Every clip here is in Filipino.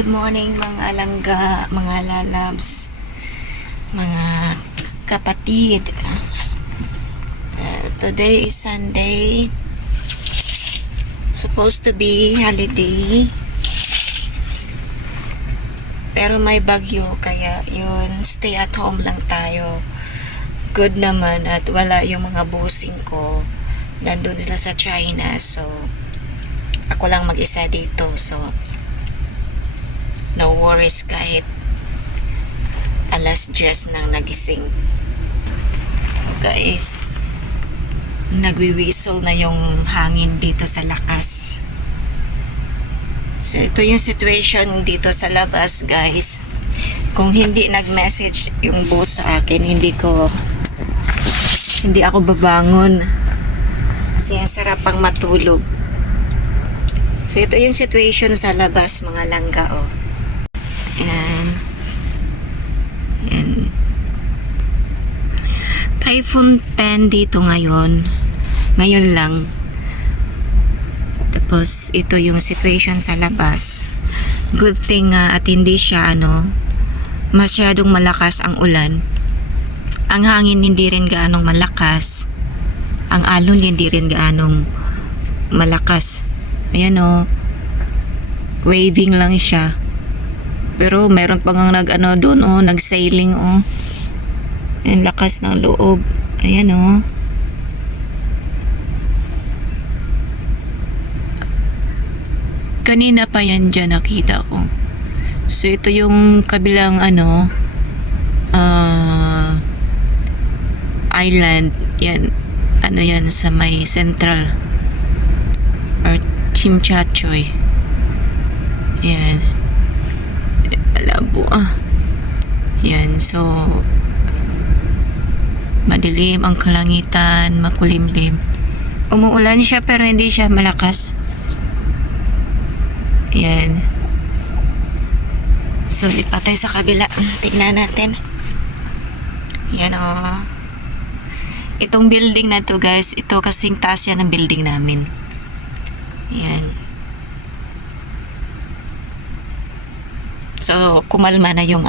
Good morning mga langga, mga lalabs, mga kapatid. Today is Sunday. Supposed to be holiday. Pero may bagyo kaya yun, stay at home lang tayo. Good naman at wala yung mga busing ko. Nandun sila sa China, so ako lang mag-isa dito. So no worries kahit alas 10 nang nagising. Guys, nagwi-whistle na yung hangin dito sa lakas. So ito yung situation dito sa labas, guys. Kung hindi nag-message yung boss sa akin, hindi ako babangon kasi ang sarap pang matulog. So ito yung situation sa labas, mga langga, oh. And Typhoon 10 dito ngayon lang. Tapos ito yung situation sa labas. Good thing at hindi siya masyadong malakas ang ulan. Ang hangin hindi rin gaanong malakas. Ang alon hindi rin gaanong malakas. Ayan waving lang siya. Pero meron pa ngang doon nag-sailing Ang lakas ng loob. Ayan Kanina pa yan dyan nakita ko. So ito yung kabilang island. Yan. Yan sa may central or Chimchachoy. Yan. Malabo Yan. So madilim ang kalangitan, makulimlim. Umuulan siya pero hindi siya malakas. Yan. So lipat tayo sa kabila. Tignan natin. Yan Itong building na to, guys, ito kasing taas yan ng building namin. Yan. So kumalma na yung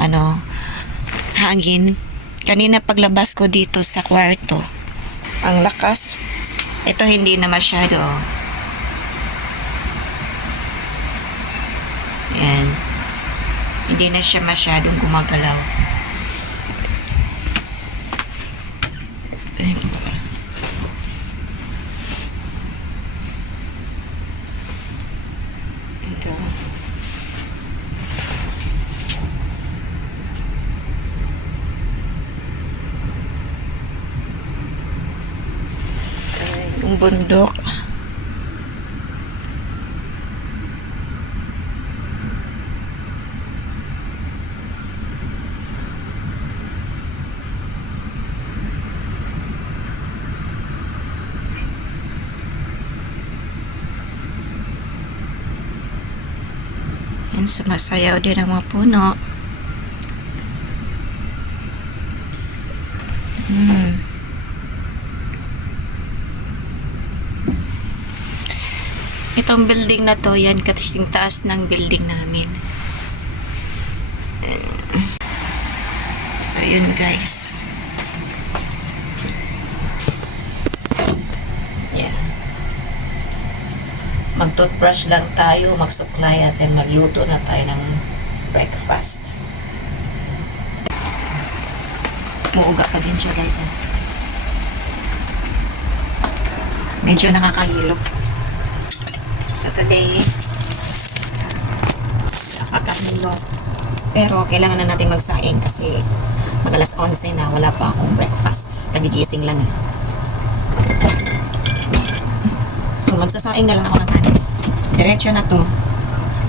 hangin. Kanina paglabas ko dito sa kwarto, ang lakas. Ito hindi na masyado. Yan. Hindi na siya masyadong gumagalaw. Ito. Yung bundok. Yan, sumasayaw din ang mga puno. Itong building na to, yan kasing taas ng building namin. So yun, guys. Yeah. Mag-toothbrush lang tayo, magsuklay at then magluto na tayo ng breakfast. Muuga pa din siya, guys. Medyo nakakahilo. So today, nakakahilo. Pero kailangan na natin magsaing kasi mag alas 11 na, wala pa akong breakfast. Kagigising lang. So magsasaing na lang ako ng kanin. Diretso na to.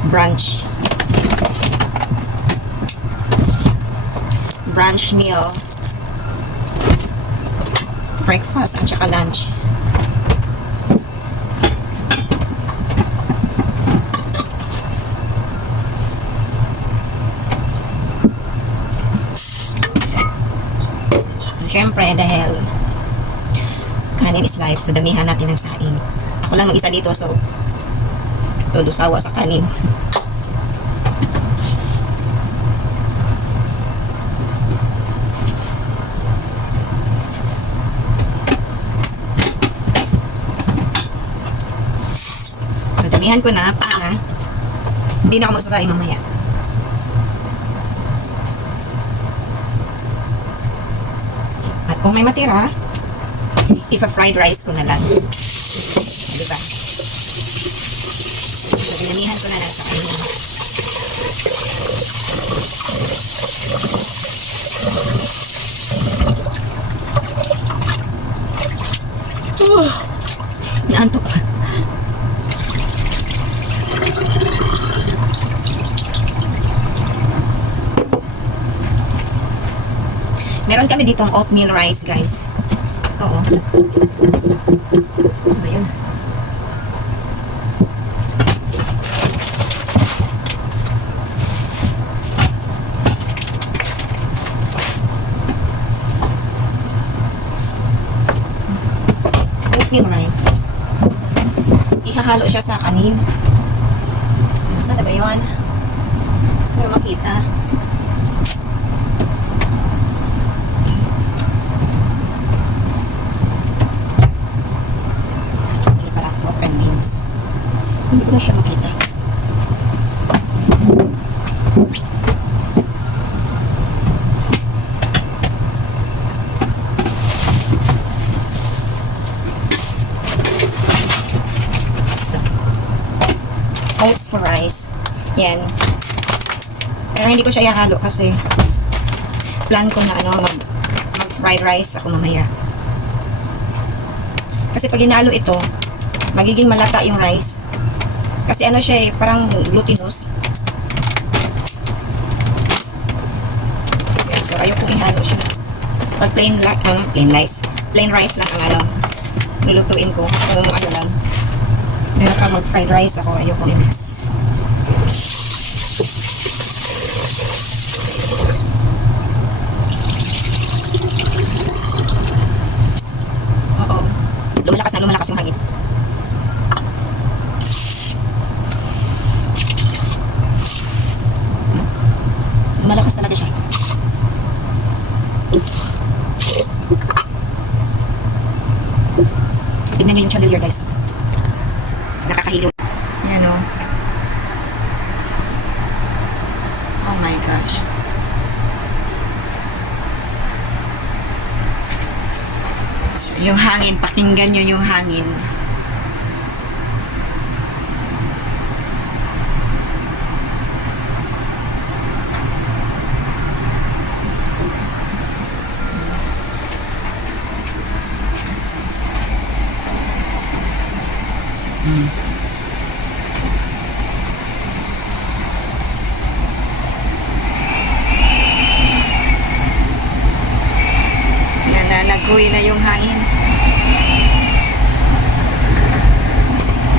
Brunch. Brunch meal. Breakfast at saka lunch. Siyempre, dahil kanin is life, so damihan natin ng saing. Ako lang mag-isa dito, so lulusawa sa kanin. Dinamihan ko na para hindi na ako magsasaing mamaya. At kung may matira, ipa-fried rice ko na lang. Diba? So, dinamihan ko na lang sa kainin. Naantok pa. Meron kami ditong oatmeal rice, guys. Ito, oh. Saan ba yun? Oatmeal rice. Ihahalo siya sa kanin. Saan na ba yun? Para makita. Hindi ko na siya makita. Oats for rice. Yan. Pero hindi ko siya ihahalo kasi plan ko na mag-fried rice ako mamaya. Kasi pag hinalo ito, magiging malata yung rice. Kasi ano siya parang glutinous. Yan, so ayoko ihalo siya. Pag plain rice lang ang lulutuin ko. Kung lang. Meron ka mag-fried rice ako, ayoko i-mix. Oo. Lumalakas yung hangin. Malakas talaga siya. Tignan nyo yung chandelier, guys. Nakakahilo. Yan, o. Oh my gosh. So, yung hangin, pakinggan nyo yung hangin. Nananagoy na yung hangin.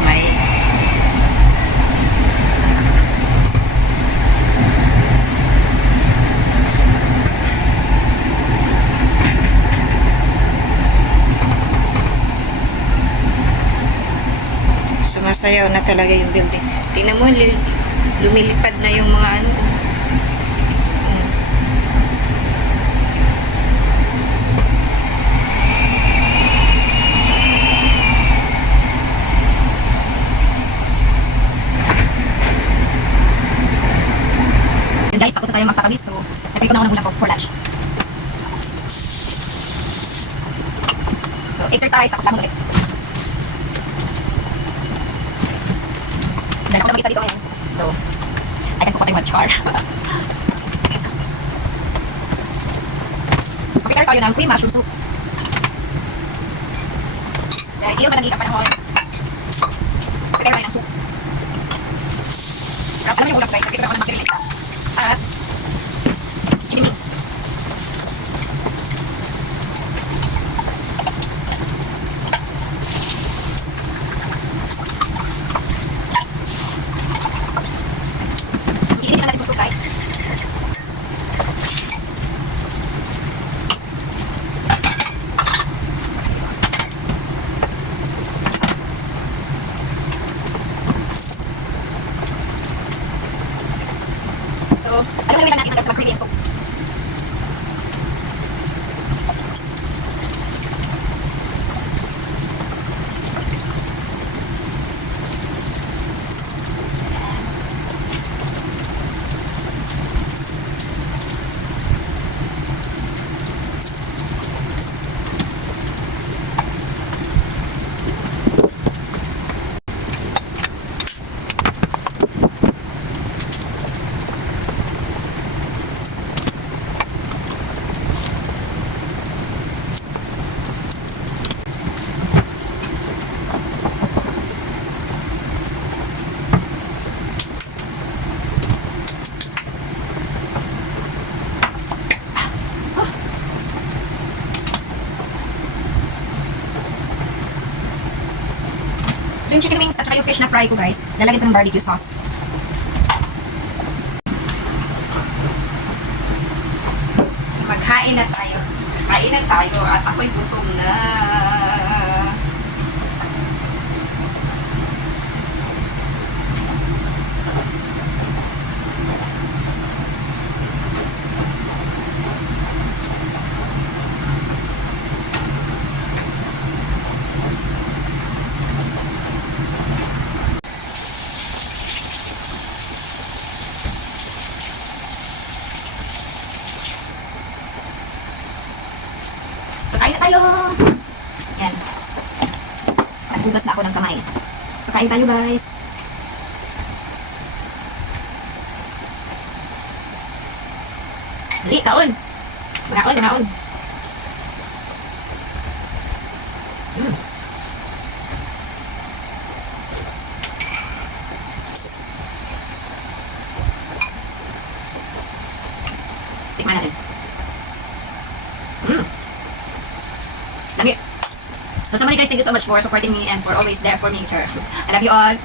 May sumasayaw na talaga yung building. Tingnan mo, lumilipad na yung mga guys, tapos na tayo magpapawis. So, nagpay ko na ako ng ulam ko for lunch. So, exercise, tapos lamon ulit. Dahil ako na mag-isa dito ngayon. So, I can cook what I want, char. Mag-prepare tayo ng cream mushroom soup. Dahil iyon pa nagiging panahon. Prepare tayo ng soup. Alam mo yung ulam guys, prepare ako ng mag-release. At chili mix. Iinit na natin yung soup guys. So, alam na natin hanggang sa mag-creamy ang soup. So yung chicken wings at saka yung fish na fry ko guys, lalagyan ko ng barbecue sauce. So maghain na tayo. Kain na tayo at ako'y gutom na. So, kain na tayo! Yan. At hugas na ako ng kamay. So, kain tayo guys. Dali, kaon! Manaon, manaon. Tikman natin. Lagi. So, somebody guys, thank you so much for supporting me and for always there for me, sir. I love you all.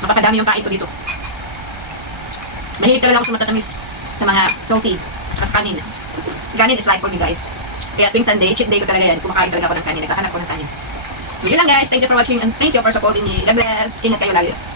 Mapapadami yung kain ko dito. Mahilig talaga ako sa matatamis, sa mga salty, as kanin. Kanin is life for me guys. Kaya tuwing Sunday, cheat day ko talaga yan. Kumakain talaga ako ng kanin. Nagkahanap ko ng kanin. So, yun lang guys. Thank you for watching and thank you for supporting me. God bless. Ingat kayo lagi.